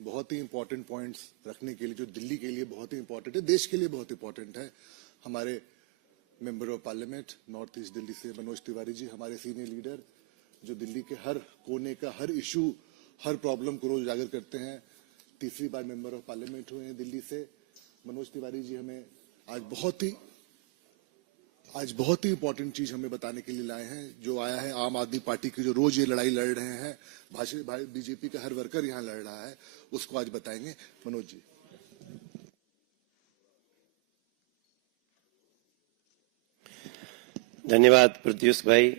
बहुत ही important points रखने के लिए, जो दिल्ली के लिए बहुत ही इंपॉर्टेंट है, देश के लिए बहुत इंपॉर्टेंट है। हमारे member of parliament north east Delhi से मनोज तिवारी जी, हमारे सीनियर लीडर, जो दिल्ली के हर कोने का हर इशू, हर प्रॉब्लम को रोज उजागर करते हैं। तीसरी बार मेंबर ऑफ पार्लियामेंट हुए हैं दिल्ली से। मनोज तिवारी जी हमें आज बहुत ही इंपॉर्टेंट चीज हमें बताने के लिए लाए हैं। जो आया है आम आदमी पार्टी की, जो रोज ये लड़ाई लड़ रहे हैं, बीजेपी का हर वर्कर यहाँ लड़ रहा है, उसको आज बताएंगे। मनोज जी। धन्यवाद प्रत्युष भाई।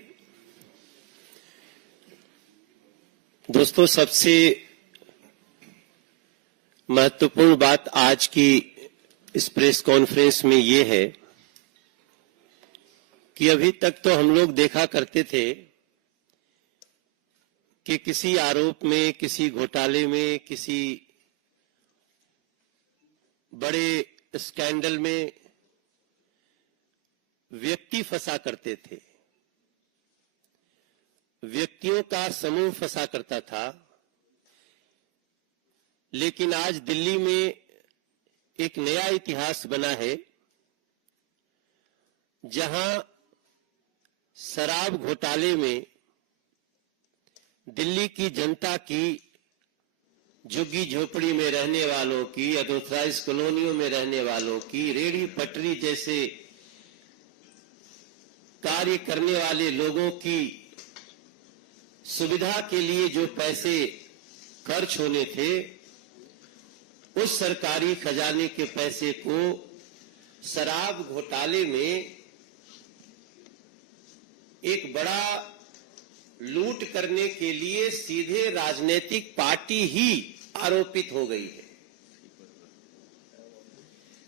दोस्तों, सबसे महत्वपूर्ण बात आज की इस प्रेस कॉन्फ्रेंस में ये है कि अभी तक तो हम लोग देखा करते थे कि किसी आरोप में, किसी घोटाले में, किसी बड़े स्कैंडल में व्यक्ति फंसा करते थे, व्यक्तियों का समूह फंसा करता था। लेकिन आज दिल्ली में एक नया इतिहास बना है, जहां शराब घोटाले में दिल्ली की जनता की, झुग्गी झोपड़ी में रहने वालों की, अनऑथराइज कॉलोनियों में रहने वालों की, रेहड़ी पटरी जैसे कार्य करने वाले लोगों की सुविधा के लिए जो पैसे खर्च होने थे, उस सरकारी खजाने के पैसे को शराब घोटाले में एक बड़ा लूट करने के लिए सीधे राजनीतिक पार्टी ही आरोपित हो गई है।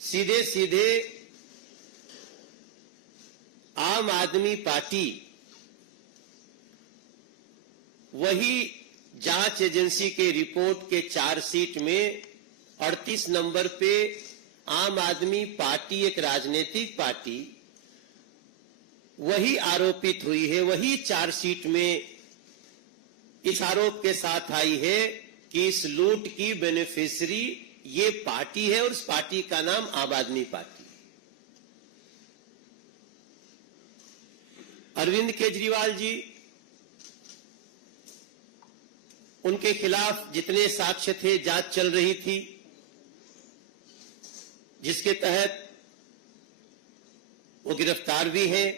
सीधे सीधे आम आदमी पार्टी वही जांच एजेंसी के रिपोर्ट के चार्जशीट में 38 नंबर पे आम आदमी पार्टी, एक राजनीतिक पार्टी, वही आरोपित हुई है। वही चार्जशीट में इस आरोप के साथ आई है कि इस लूट की बेनिफिशियरी ये पार्टी है और उस पार्टी का नाम आम आदमी पार्टी। अरविंद केजरीवाल जी, उनके खिलाफ जितने साक्ष्य थे, जांच चल रही थी, जिसके तहत वो गिरफ्तार भी हैं।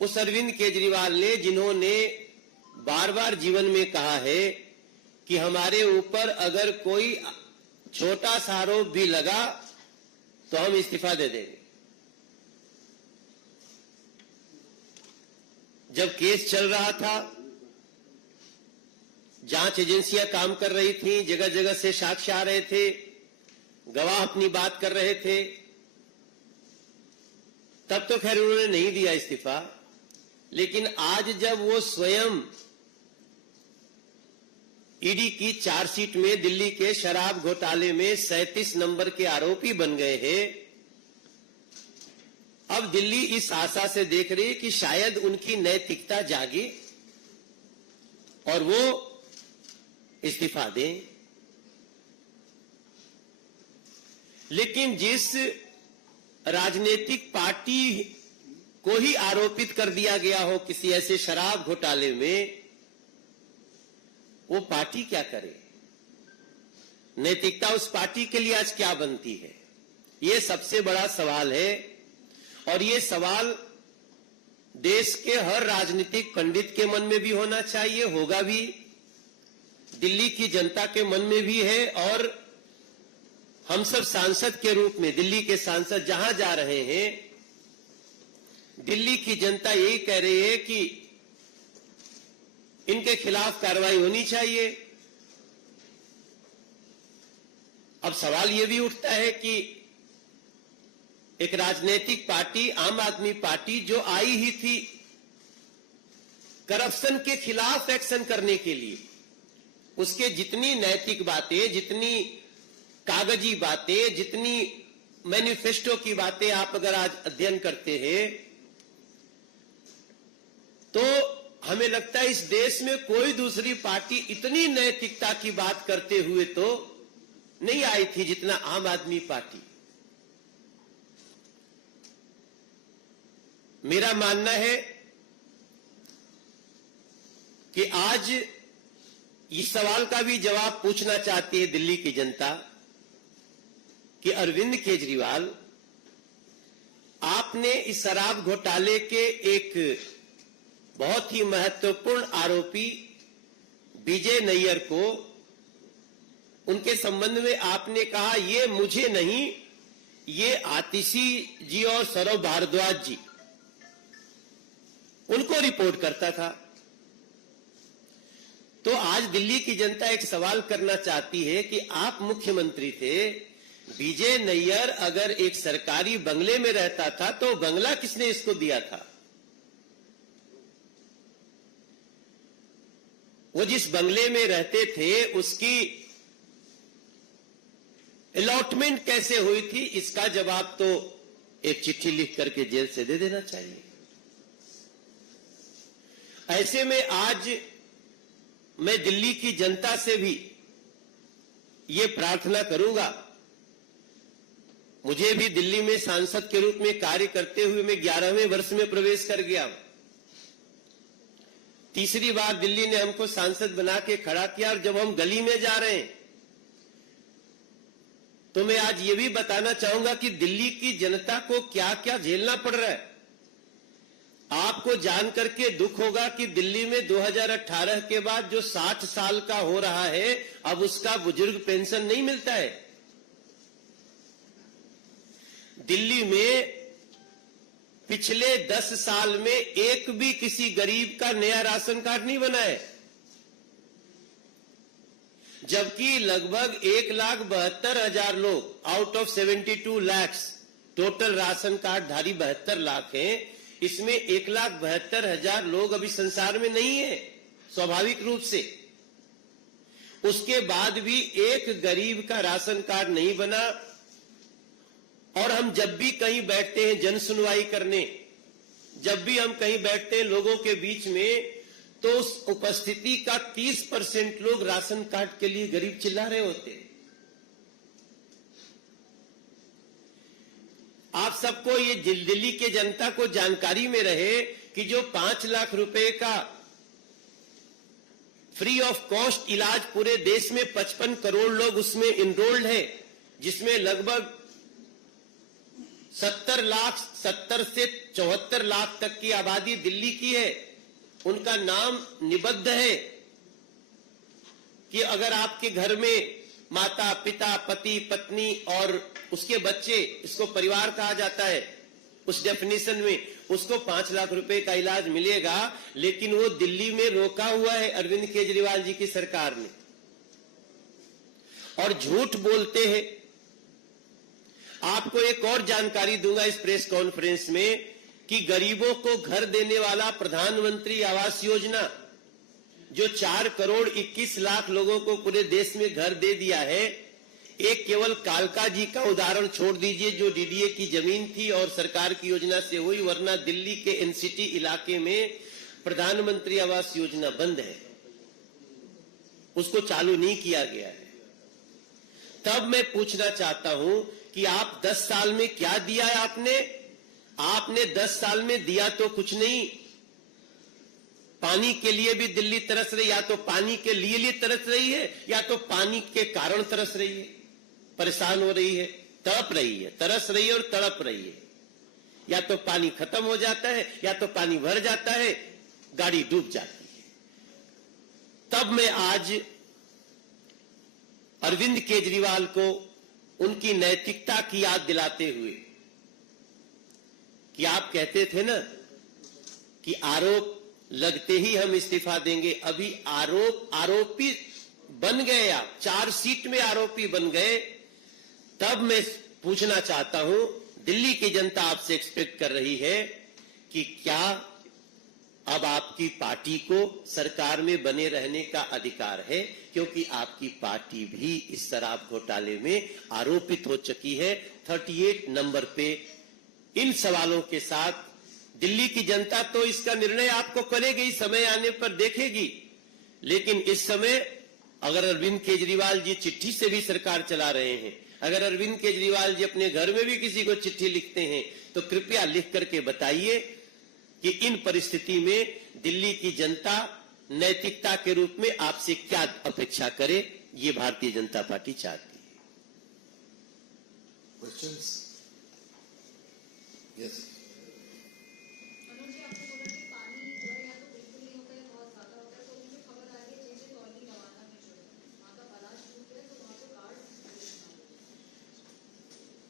उस अरविंद केजरीवाल ने, जिन्होंने बार बार जीवन में कहा है कि हमारे ऊपर अगर कोई छोटा सा आरोप भी लगा तो हम इस्तीफा दे देंगे। जब केस चल रहा था, जांच एजेंसियां काम कर रही थी, जगह जगह से साक्ष्य आ रहे थे, गवाह अपनी बात कर रहे थे, तब तो खैर उन्होंने नहीं दिया इस्तीफा। लेकिन आज जब वो स्वयं ईडी की चार्जशीट में दिल्ली के शराब घोटाले में 37 नंबर के आरोपी बन गए हैं, अब दिल्ली इस आशा से देख रही है कि शायद उनकी नैतिकता जागे और वो इस्तीफा दें। लेकिन जिस राजनीतिक पार्टी को ही आरोपित कर दिया गया हो किसी ऐसे शराब घोटाले में, वो पार्टी क्या करे? नैतिकता उस पार्टी के लिए आज क्या बनती है? ये सबसे बड़ा सवाल है। और ये सवाल देश के हर राजनीतिक पंडित के मन में भी होना चाहिए, होगा भी, दिल्ली की जनता के मन में भी है। और हम सब सांसद के रूप में, दिल्ली के सांसद जहां जा रहे हैं, दिल्ली की जनता यही कह रही है कि इनके खिलाफ कार्रवाई होनी चाहिए। अब सवाल यह भी उठता है कि एक राजनीतिक पार्टी, आम आदमी पार्टी, जो आई ही थी करप्शन के खिलाफ एक्शन करने के लिए, उसके जितनी नैतिक बातें, जितनी कागजी बातें, जितनी मैनिफेस्टो की बातें आप अगर आज अध्ययन करते हैं, तो हमें लगता है इस देश में कोई दूसरी पार्टी इतनी नैतिकता की बात करते हुए तो नहीं आई थी जितना आम आदमी पार्टी। मेरा मानना है कि आज इस सवाल का भी जवाब पूछना चाहती है दिल्ली की जनता कि अरविंद केजरीवाल, आपने इस शराब घोटाले के एक बहुत ही महत्वपूर्ण आरोपी विजय नैयर को, उनके संबंध में आपने कहा ये मुझे नहीं, ये आतिशी जी और सौरभ भारद्वाज जी, उनको रिपोर्ट करता था। तो आज दिल्ली की जनता एक सवाल करना चाहती है कि आप मुख्यमंत्री थे, विजय नैयर अगर एक सरकारी बंगले में रहता था तो बंगला किसने इसको दिया था? वो जिस बंगले में रहते थे उसकी अलॉटमेंट कैसे हुई थी, इसका जवाब तो एक चिट्ठी लिख करके जेल से दे देना चाहिए। ऐसे में आज मैं दिल्ली की जनता से भी ये प्रार्थना करूंगा, मुझे भी दिल्ली में सांसद के रूप में कार्य करते हुए मैं 11वें वर्ष में प्रवेश कर गया। तीसरी बार दिल्ली ने हमको सांसद बना के खड़ा किया और जब हम गली में जा रहे हैं तो मैं आज ये भी बताना चाहूंगा कि दिल्ली की जनता को क्या क्या झेलना पड़ रहा है। आपको जान करके दुख होगा कि दिल्ली में 2018 के बाद जो 60 साल का हो रहा है अब उसका बुजुर्ग पेंशन नहीं मिलता है। दिल्ली में पिछले 10 साल में एक भी किसी गरीब का नया राशन कार्ड नहीं बना है, जबकि लगभग 1,72,000 लोग out of 72 lakh total ration card धारी 72 लाख हैं, इसमें 1,72,000 लोग अभी संसार में नहीं है स्वाभाविक रूप से। उसके बाद भी एक गरीब का राशन कार्ड नहीं बना। और हम जब भी कहीं बैठते हैं जन सुनवाई करने, जब भी हम कहीं बैठते हैं लोगों के बीच में, तो उस उपस्थिति का 30% लोग राशन कार्ड के लिए गरीब चिल्ला रहे होते हैं। आप सबको ये दिल्ली के जनता को जानकारी में रहे कि जो 5 लाख रुपए का फ्री ऑफ कॉस्ट इलाज पूरे देश में 55 करोड़ लोग उसमें इनरोल्ड है, जिसमें लगभग 70 से 74 लाख तक की आबादी दिल्ली की है। उनका नाम निबद्ध है कि अगर आपके घर में माता पिता पति पत्नी और उसके बच्चे, इसको परिवार कहा जाता है उस डेफिनेशन में, उसको 5 लाख रुपए का इलाज मिलेगा। लेकिन वो दिल्ली में रोका हुआ है अरविंद केजरीवाल जी की सरकार ने, और झूठ बोलते हैं। आपको एक और जानकारी दूंगा इस प्रेस कॉन्फ्रेंस में कि गरीबों को घर देने वाला प्रधानमंत्री आवास योजना, जो 4 करोड़ 21 लाख लोगों को पूरे देश में घर दे दिया है, एक केवल कालका जी का उदाहरण छोड़ दीजिए जो डीडीए की जमीन थी और सरकार की योजना से हुई, वरना दिल्ली के एनसीटी इलाके में प्रधानमंत्री आवास योजना बंद है, उसको चालू नहीं किया गया है। तब मैं पूछना चाहता हूं कि आप 10 साल में क्या दिया है आपने 10 साल में दिया तो कुछ नहीं। पानी के लिए भी दिल्ली तरस रही, या तो पानी के लिए तरस रही है या तो पानी के कारण तरस रही है, परेशान हो रही है, तड़प रही है, तरस रही है और तड़प रही है। या तो पानी खत्म हो जाता है या तो पानी भर जाता है, गाड़ी डूब जाती है। तब मैं आज अरविंद केजरीवाल को उनकी नैतिकता की याद दिलाते हुए, कि आप कहते थे ना कि आरोप लगते ही हम इस्तीफा देंगे, अभी आरोपी बन गए, आप चार्जशीट में आरोपी बन गए। तब मैं पूछना चाहता हूं, दिल्ली की जनता आपसे एक्सपेक्ट कर रही है कि क्या अब आपकी पार्टी को सरकार में बने रहने का अधिकार है, क्योंकि आपकी पार्टी भी इस शराब घोटाले में आरोपित हो चुकी है। 38 नंबर पे इन सवालों के साथ दिल्ली की जनता तो इसका निर्णय आपको करेगी, समय आने पर देखेगी। लेकिन इस समय अगर अरविंद केजरीवाल जी चिट्ठी से भी सरकार चला रहे हैं, अगर अरविंद केजरीवाल जी अपने घर में भी किसी को चिट्ठी लिखते हैं, तो कृपया लिख करके बताइए कि इन परिस्थिति में दिल्ली की जनता नैतिकता के रूप में आपसे क्या अपेक्षा करे, ये भारतीय जनता पार्टी चाहती है। क्वेश्चंस? यस।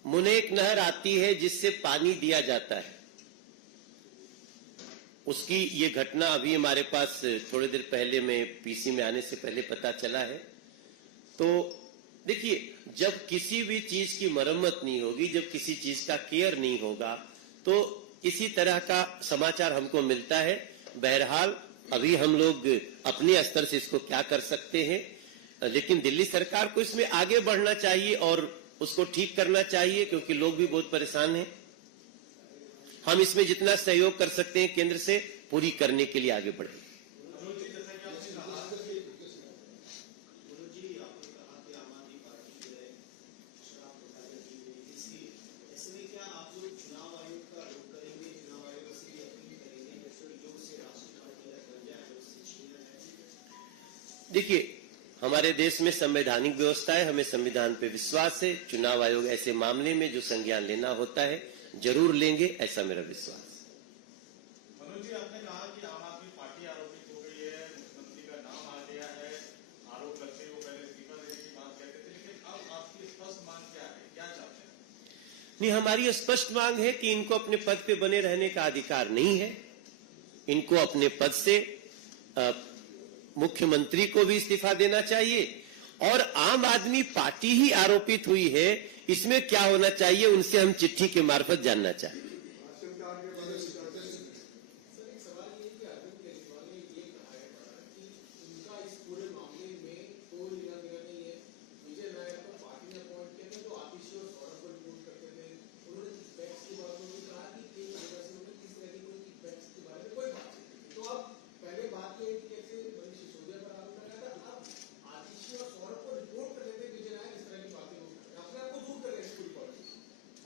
मुनेक नहर आती है जिससे पानी दिया जाता है, उसकी ये घटना अभी हमारे पास थोड़ी देर पहले में पीसी में आने से पहले पता चला है। तो देखिए, जब किसी भी चीज की मरम्मत नहीं होगी, जब किसी चीज का केयर नहीं होगा, तो इसी तरह का समाचार हमको मिलता है। बहरहाल अभी हम लोग अपने स्तर से इसको क्या कर सकते हैं, लेकिन दिल्ली सरकार को इसमें आगे बढ़ना चाहिए और उसको ठीक करना चाहिए, क्योंकि लोग भी बहुत परेशान हैं। हम इसमें जितना सहयोग कर सकते हैं केंद्र से, पूरी करने के लिए आगे बढ़े। देखिए, हमारे देश में संवैधानिक व्यवस्था है, हमें संविधान पे विश्वास है। चुनाव आयोग ऐसे मामले में जो संज्ञान लेना होता है जरूर लेंगे, ऐसा मेरा विश्वास है। मनोज जी, आपने कहा कि आम आदमी पार्टी आरोपित हो गई है, मुख्यमंत्री का नाम आ गया है, आरोप लगते हैं, वो पहले इस्तीफा देने की बात कहते थे, लेकिन अब आपकी स्पष्ट मांग क्या है, क्या चाहते हैं? नहीं, हमारी स्पष्ट मांग है कि इनको अपने पद पे बने रहने का अधिकार नहीं है। इनको अपने पद से मुख्यमंत्री को भी इस्तीफा देना चाहिए, और आम आदमी पार्टी ही आरोपित हुई है, इसमें क्या होना चाहिए उनसे हम चिट्ठी के मार्फत जानना चाहिए।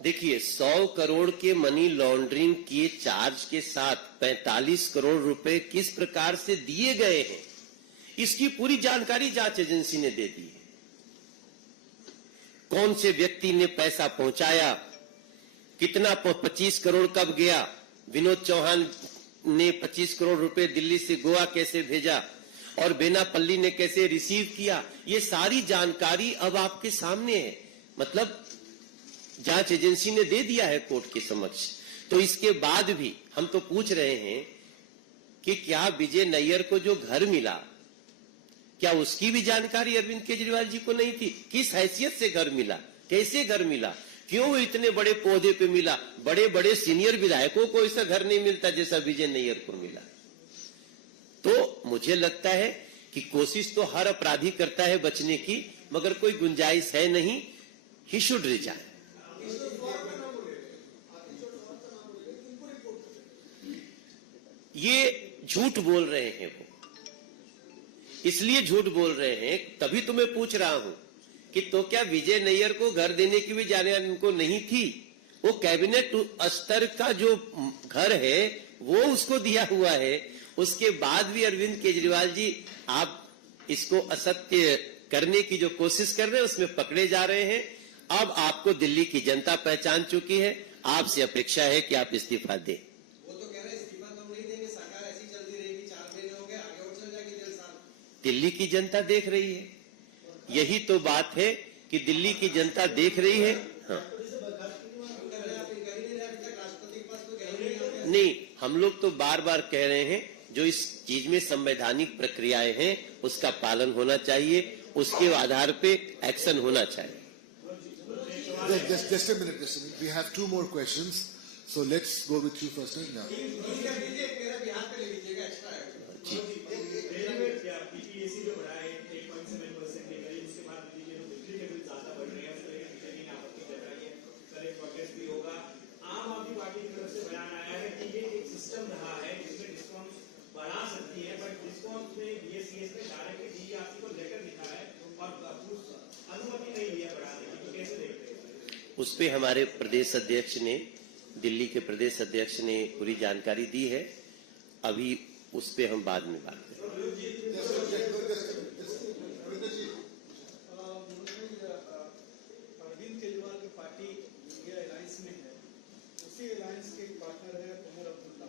देखिए, 100 करोड़ के मनी लॉन्ड्रिंग के चार्ज के साथ 45 करोड़ रुपए किस प्रकार से दिए गए हैं, इसकी पूरी जानकारी जांच एजेंसी ने दे दी है। कौन से व्यक्ति ने पैसा पहुंचाया, कितना 25 करोड़ कब गया, विनोद चौहान ने 25 करोड़ रुपए दिल्ली से गोवा कैसे भेजा, और बेनापल्ली ने कैसे रिसीव किया, ये सारी जानकारी अब आपके सामने है। मतलब जांच एजेंसी ने दे दिया है कोर्ट के समक्ष। तो इसके बाद भी हम तो पूछ रहे हैं कि क्या विजय नैयर को जो घर मिला, क्या उसकी भी जानकारी अरविंद केजरीवाल जी को नहीं थी? किस हैसियत से घर मिला, कैसे घर मिला, क्यों इतने बड़े पौधे पे मिला? बड़े बड़े सीनियर विधायकों को ऐसा घर नहीं मिलता जैसा विजय नैयर को मिला। तो मुझे लगता है कि कोशिश तो हर अपराधी करता है बचने की, मगर कोई गुंजाइश है नहीं। He should resign. ये झूठ बोल रहे हैं, वो इसलिए झूठ बोल रहे हैं, तभी तो मैं पूछ रहा हूं कि तो क्या विजय नैयर को घर देने की भी जानकारी उनको नहीं थी? वो कैबिनेट स्तर का जो घर है वो उसको दिया हुआ है। उसके बाद भी अरविंद केजरीवाल जी आप इसको असत्य करने की जो कोशिश कर रहे हैं उसमें पकड़े जा रहे हैं। अब आपको दिल्ली की जनता पहचान चुकी है, आपसे अपेक्षा है कि आप इस्तीफा दें। वो तो कह रहे हैं इस्तीफा तो नहीं देंगे, सरकार ऐसी चलती रहेगी, 4 महीने हो गए, आगे और चल जाएगी 1.5 साल। दिल्ली की जनता देख रही है, यही तो बात है कि दिल्ली की जनता देख रही है। हाँ, नहीं, हम लोग तो बार बार कह रहे हैं जो इस चीज में संवैधानिक प्रक्रियाएं हैं उसका पालन होना चाहिए, उसके आधार पे एक्शन होना चाहिए। Just a minute. We have 2 more questions, so let's go with you first. Now. आम आदमी पार्टी की तरफ से बयान आया है कि ये एक उस पे हमारे प्रदेश अध्यक्ष ने, दिल्ली के प्रदेश अध्यक्ष ने पूरी जानकारी दी है। अभी उस पे हम बाद में बात करेंगे। अरविंद केजरीवाल की पार्टी इंडिया अलायंस में है, उसी अलायंस के पार्टनर है उमर अब्दुल्ला।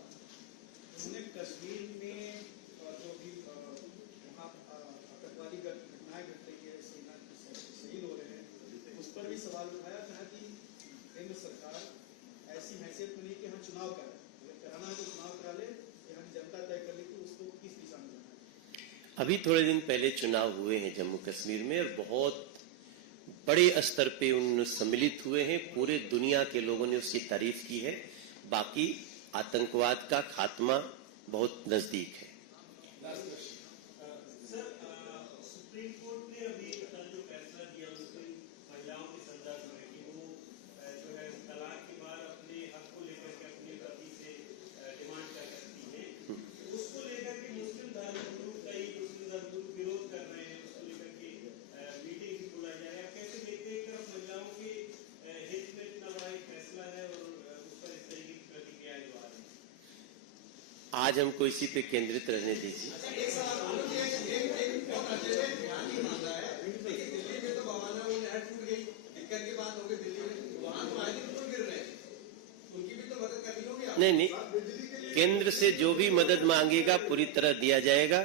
उन्होंने कश्मीर में जो भी वहाँ आतंकवादी घटनाएं घट रही है, सेना के शहीद हो रहे हैं, उस पर भी सवाल उठाया। कहा कि केंद्र सरकार ऐसी हैसियत में नहीं कि हम चुनाव करें, अगर कराना है तो चुनाव करा ले, यहाँ जनता तय कर ले कि उसको किस दिशा में जाना है। अभी थोड़े दिन पहले चुनाव हुए हैं जम्मू कश्मीर में, और बहुत बड़े स्तर पे उन सम्मिलित हुए हैं। पूरे दुनिया के लोगों ने उसकी तारीफ की है। बाकी आतंकवाद का खात्मा बहुत नजदीक है। सर, सुप्रीम कोर्ट ने अभी कल जो फैसला दिया उसमें महिलाओं के संदर्भ में कि वो जो है तलाक के बाद अपने हक को लेकर के अपने पति से डिमांड कर सकती है, उसको लेकर के मुस्लिम धर्मगुरु विरोध कर रहे हैं। उसको लेकर के मीटिंग भी बुलाया जा रहा है। कैसे देखते हैं, एक तरफ महिलाओं के हित में इतना बड़ा एक फैसला है और उस पर इस तरीके की प्रतिक्रियाएं जो आ रही है। आज हमको इसी पे केंद्रित रहने दीजिए। एक सवाल बहुत अच्छे से ध्यान नहीं मान रहा है, लेकिन दिल्ली में तो बवाना वो नहर टूट गई, दिक्कत की बात हो गई दिल्ली में, वहां तो आए दिन फूल गिर रहे हैं, उनकी भी तो मदद करनी होगी आप। नहीं, केंद्र से जो भी मदद मांगेगा पूरी तरह दिया जाएगा।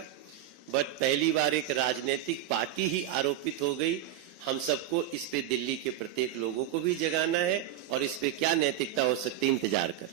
बट पहली बार एक राजनीतिक पार्टी ही आरोपित हो गई। हम सबको इस पे दिल्ली के प्रत्येक लोगों को भी जगाना है, और इस पे क्या नैतिकता हो सकती है इंतजार कर।